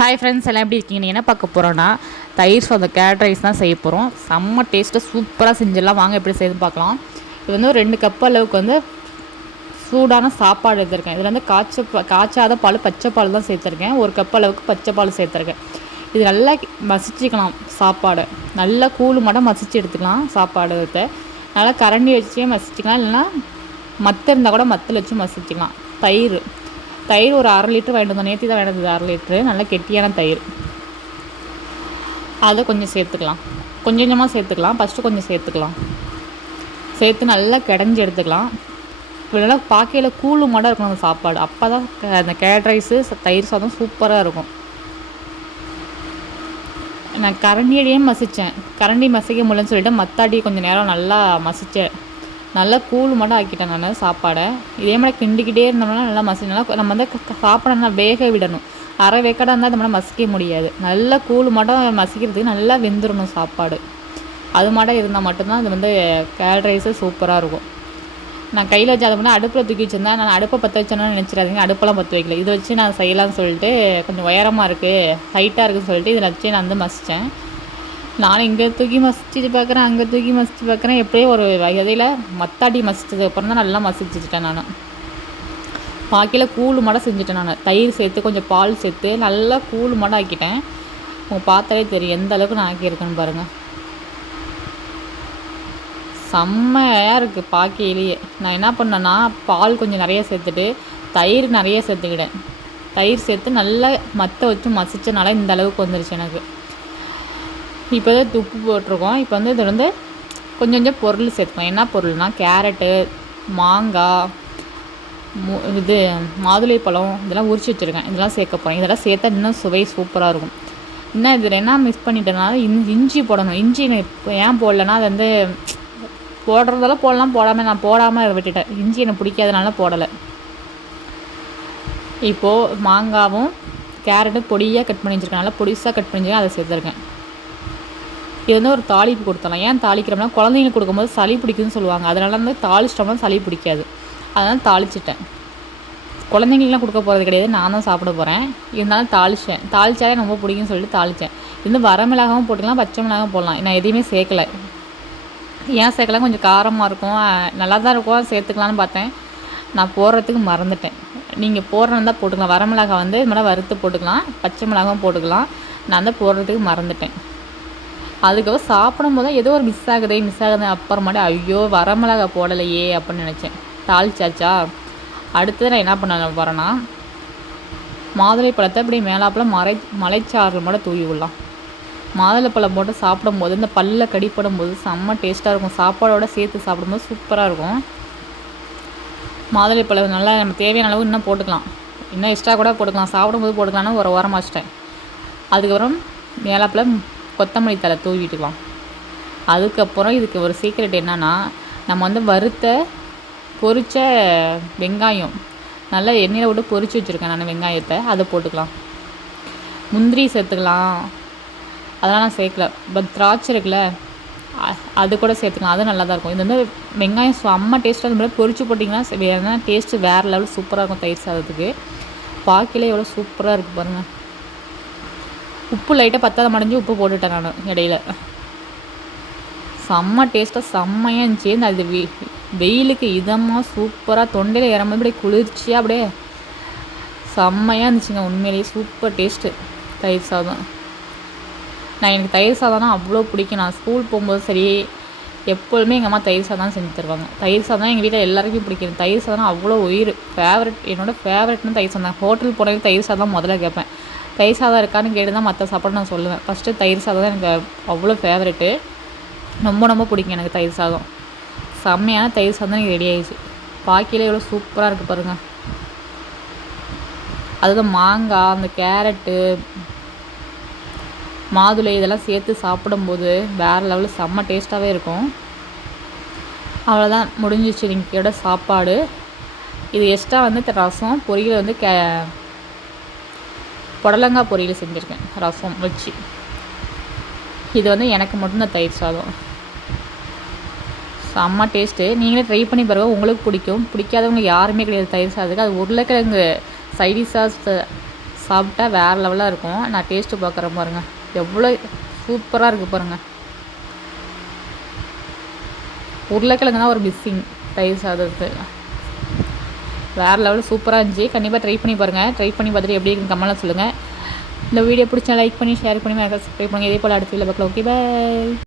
Hi friends, எல்லாம் எப்படி இருக்கீங்க? என்ன பார்க்க போகிறோன்னா தயிர் சாதம் கேரட் ரைஸ் தான் செய்ய போகிறோம். செம்ம டேஸ்ட்டாக சூப்பராக செஞ்சிடலாம். வாங்க எப்படி செய்து பார்க்கலாம். இது வந்து ஒரு 2 கப் அளவுக்கு வந்து சூடான சாப்பாடு எடுத்திருக்கேன். இதில் வந்து காய்ச்சாத பால், பச்சை பால் தான் சேர்த்துருக்கேன். 1 கப் அளவுக்கு பச்சை பால் சேர்த்துருக்கேன். இது நல்லா மசிச்சுக்கலாம். சாப்பாடு நல்லா கூழ் மட்டும் மசிச்சு எடுத்துக்கலாம். சாப்பாடு நல்லா கரண்டி வச்சே மசிச்சுக்கலாம், இல்லைன்னா மற்ற இருந்தால் கூட மத்தில் வச்சு மசிச்சுக்கலாம். தயிர் ஒரு 1/2 லிட்டர் வாங்கிட்டு வந்தோம். நேற்று தான் வேணுது 1/2 லிட்டரு. நல்லா கெட்டியான தயிர். அதை கொஞ்சம் சேர்த்துக்கலாம். கொஞ்சம் கொஞ்சமாக சேர்த்துக்கலாம். ஃபஸ்ட்டு கொஞ்சம் சேர்த்து நல்லா கிடஞ்சி எடுத்துக்கலாம். நல்லா பார்க்கையில் கூழு மாட இருக்கணும் அந்த சாப்பாடு. அப்போ தான் அந்த கேரட் ரைஸு தயிர் சாதம் சூப்பராக இருக்கும். நான் கரண்டியடியே மசித்தேன். கரண்டி மசிக்க முடியலன்னு சொல்லிட்டு மத்தாடி கொஞ்சம் நேரம் நல்லா மசித்தேன். நல்லா கூழ் மட்டும் ஆக்கிட்டேன் நான் சாப்பாடை. இதே மாதிரி கிண்டிக்கிட்டே இருந்தோம்னா நல்லா நல்லா நம்ம வந்து சாப்பாடை வேக விடணும். அரை வேக்காடாக இருந்தால் நம்மளால் மசிக்க முடியாது. நல்லா கூழ் மட்டும் மசிக்கிறதுக்கு நல்லா வெந்துடணும் சாப்பாடு. அது மட்டும் இருந்தால் மட்டும்தான் அது வந்து கேரட் ரைஸு சூப்பராக இருக்கும். நான் கையில் வச்சு அதை மட்டும் அடுப்பில் தூக்கி வச்சுருந்தேன். நான் அடுப்பை பற்ற வச்சோன்னு நினச்சிடாதீங்க. அடுப்பெல்லாம் பற்ற வைக்கல. இதை வச்சு நான் செய்யலாம்னு சொல்லிட்டு, கொஞ்சம் உயரமாக இருக்குது, ஹைட்டாக இருக்குதுன்னு சொல்லிட்டு இதில் வச்சு நான் வந்து மசித்தேன். நானும் இங்கே தூக்கி மசிச்சு பார்க்குறேன், அங்கே தூக்கி மசிச்சு பார்க்குறேன். எப்படியோ ஒரு வயதில் மத்தாடி மசித்ததுக்கு அப்புறம் தான் நல்லா மசிச்சுட்டேன். நான் பாக்கியில் கூழ் மட்டும் செஞ்சுட்டேன். நான் தயிர் சேர்த்து கொஞ்சம் பால் சேர்த்து நல்லா கூழ் மட்டும் ஆக்கிட்டேன். உங்கள் பார்த்தாலே தெரியும் எந்த அளவுக்கு நான் ஆக்கியிருக்கேன்னு பாருங்கள். செம்மையாக இருக்குது பாக்கையிலேயே. நான் என்ன பண்ணேன்னா, பால் கொஞ்சம் நிறைய சேர்த்துட்டு தயிர் நிறைய சேர்த்துக்கிட்டேன். தயிர் சேர்த்து நல்லா மற்ற வச்சு மசிச்சனால இந்த அளவுக்கு வந்துருச்சு எனக்கு. இப்போ தான் உப்பு போட்டிருக்கோம். இப்போ வந்து இதில் வந்து கொஞ்சம் கொஞ்சம் பொருள் சேர்த்துக்கலாம். என்ன பொருள்னால், கேரட்டு, மாங்காய், இது மாதுளை பழம், இதெல்லாம் உரிச்சு வச்சுருக்கேன். இதெல்லாம் சேர்க்க போகிறேன். இதெல்லாம் சேர்த்தா இன்னும் சுவை சூப்பராக இருக்கும். இன்னும் இதில் என்ன மிஸ் பண்ணிட்டேன்னா, இஞ்சி போடணும். இஞ்சி இப்போ ஏன் போடலைன்னா, அது வந்து போடுறதெல்லாம் போடலாம், நான் போடாமல் விட்டுட்டேன். இஞ்சி எனக்கு பிடிக்காதனால போடலை. இப்போது மாங்காவும் கேரட்டும் பொடியாக கட் பண்ணி வச்சுருக்கேன். பொடிசாக கட் பண்ணி அதை சேர்த்துருக்கேன். இது வந்து ஒரு தாளிப்பு கொடுத்தலாம். ஏன் தாளிக்கிறோம்னா, குழந்தைங்களுக்கு கொடுக்கும்போது சளி பிடிக்குதுன்னு சொல்லுவாங்க. அதனால வந்து தாளிச்சிட்டோம்னா சளி பிடிக்காது. அதனால் தாளிச்சிட்டேன். குழந்தைங்களுக்குலாம் கொடுக்க போகிறது கிடையாது, நான் தான் சாப்பிட போகிறேன். இருந்தாலும் தாளிச்சாலே ரொம்ப பிடிக்கும்னு சொல்லிட்டு தாளித்தேன். இது வந்து வரமிளகாவும் போட்டுக்கலாம், பச்சை மிளகாவும் போடலாம். நான் எதையுமே சேர்க்கலை. ஏன் சேர்க்கலாம், கொஞ்சம் காரமாக இருக்கும், நல்லா தான் இருக்கும், சேர்த்துக்கலான்னு பார்த்தேன். நான் போடுறதுக்கு மறந்துட்டேன். நீங்கள் போடுறதா போட்டுக்கலாம். வரமிளகா வந்து இது மாதிரி வறுத்து போட்டுக்கலாம், பச்சை மிளகாவும் போட்டுக்கலாம். நான் தான் போடுறதுக்கு மறந்துட்டேன். அதுக்கப்புறம் சாப்பிடும் போது ஏதோ ஒரு மிஸ் ஆகுது அப்புறமாட்டி ஐயோ வரமிளகா போடலையே அப்படின்னு நினச்சேன். தாளிச்சாச்சா. அடுத்தது நான் என்ன பண்ண போகிறேன்னா, மாதுளை பழத்தை இப்படி மேலாப்பில் மலைச்சாறு மட்டும் தூவி விடலாம். மாதுளைப்பழம் போட்டு சாப்பிடும்போது இந்த பல்லில் கடிப்படும் போது செம்ம டேஸ்ட்டாக இருக்கும். சாப்பாடோடு சேர்த்து சாப்பிடும்போது சூப்பராக இருக்கும். மாதுளைப்பழம் நல்லா நம்ம தேவையான அளவு இன்னும் போட்டுக்கலாம், இன்னும் எக்ஸ்ட்ரா கூட போட்டுக்கலாம். சாப்பிடும்போது போட்டுக்கலான்னு ஒரு ஓரமாக வச்சிட்டேன். அதுக்கப்புறம் மேலாப்பில் கொத்தமல்லி தழை தூவிட்டுக்கலாம். அதுக்கப்புறம் இதுக்கு ஒரு சீக்ரெட் என்னென்னா, நம்ம வந்து பொரித்த வெங்காயம் நல்லா எண்ணெயில் விட்டு பொரித்து வச்சுருக்கேன் நான் வெங்காயத்தை, அதை போட்டுக்கலாம். முந்திரி சேர்த்துக்கலாம், அதெல்லாம் நான் சேர்க்கல. திராட்சை இருக்குல்ல, அது கூட சேர்த்துக்கலாம், அது நல்லா தான் இருக்கும். இது வந்து வெங்காயம் செம்ம டேஸ்ட்டாக மாதிரி பொரிச்சு போட்டிங்கன்னா வேறு டேஸ்ட்டு வேறு லெவல் சூப்பராக இருக்கும். தயிர் சாதத்துக்கு பாக்கிலே எவ்வளோ சூப்பராக இருக்குது பாருங்கள். உப்பு லைட்டாக பத்தாத மடைஞ்சு உப்பு போட்டுட்டேன் நான் இடையில. செம்ம டேஸ்ட்டாக செம்மையாக இருந்துச்சு. அது வெயிலுக்கு இதமாக சூப்பராக தொண்டையில் இறங்கும்போது அப்படியே குளிர்ச்சியாக அப்படியே செம்மையாக இருந்துச்சுங்க. உண்மையிலேயே சூப்பர் டேஸ்ட்டு தயிர் சாதம். எனக்கு தயிர் சாதம்னா அவ்வளோ பிடிக்கும். நான் ஸ்கூல் போகும்போது சரி, எப்பொழுதுமே எங்கள் அம்மா தயிர் சாதம் செஞ்சு தருவாங்க. தயிர் சாதம் எங்கள் வீட்டில் எல்லாருக்கும் பிடிக்கும். தயிர் சாதம் அவ்வளோ உயிர், ஃபேவரட். என்னோடய ஃபேவரட்னு தயிர் சாதம். ஹோட்டல் போனது தயிர் சாதம் முதல்ல கேட்பேன். தயிர் சாதம் இருக்கான்னு கேட்டு தான் மற்ற சாப்பாடு நான் சொல்லுவேன். ஃபஸ்ட்டு தயிர் சாதம் தான் எனக்கு அவ்வளோ ஃபேவரெட்டு. ரொம்ப பிடிக்கும் எனக்கு தயிர் சாதம். செம்மையான தயிர் சாதம் எனக்கு ரெடி ஆகிடுச்சு. பாக்கியில் எவ்வளோ சூப்பராக இருக்குது பாருங்கள். அதுதான் மாங்காய், அந்த கேரட்டு, மாதுளை இதெல்லாம் சேர்த்து சாப்பிடும்போது வேறு லெவலில் செம்ம டேஸ்ட்டாகவே இருக்கும். அவ்வளோதான், முடிஞ்சிச்சு இன்றைக்கியோட சாப்பாடு. இது எக்ஸ்ட்ரா வந்து ரசம் பொரியல் வந்து புடலங்காய் பொரியல் செஞ்சுருக்கேன் ரசம் வச்சு. இது வந்து எனக்கு மட்டும்தான் தயிர் சாதம். செம்ம டேஸ்ட்டு. நீங்களே ட்ரை பண்ணி பாருங்கள், உங்களுக்கு பிடிக்கும். பிடிக்காதவங்க யாருமே கிடையாது தயிர் சாதத்துக்கு. அது உருளைக்கிழங்கு சைடிஷாக சாப்பிட்டா வேறு லெவலாக இருக்கும். நான் டேஸ்ட்டு பார்க்குறேன் பாருங்கள், எவ்வளோ சூப்பராக இருக்குது பாருங்கள். உருளைக்கிழங்கு தான் ஒரு மிஸ்ஸிங் தயிர் சாதத்துக்கு. வேறு லெவலில் சூப்பராக இருந்துச்சு. கண்டிப்பாக ட்ரை பண்ணி பாருங்கள். ட்ரை பண்ணி பார்த்துட்டு எப்படி இருக்குன்னு கமெண்ட்டில் சொல்லுங்கள். இந்த வீடியோ பிடிச்சா லைக் பண்ணி ஷேர் பண்ணி சப்ஸ்கிரைப் பண்ணுங்கள். இதே போல் அடுத்த வீடியோவில் பார்க்கலாம். Okay, by.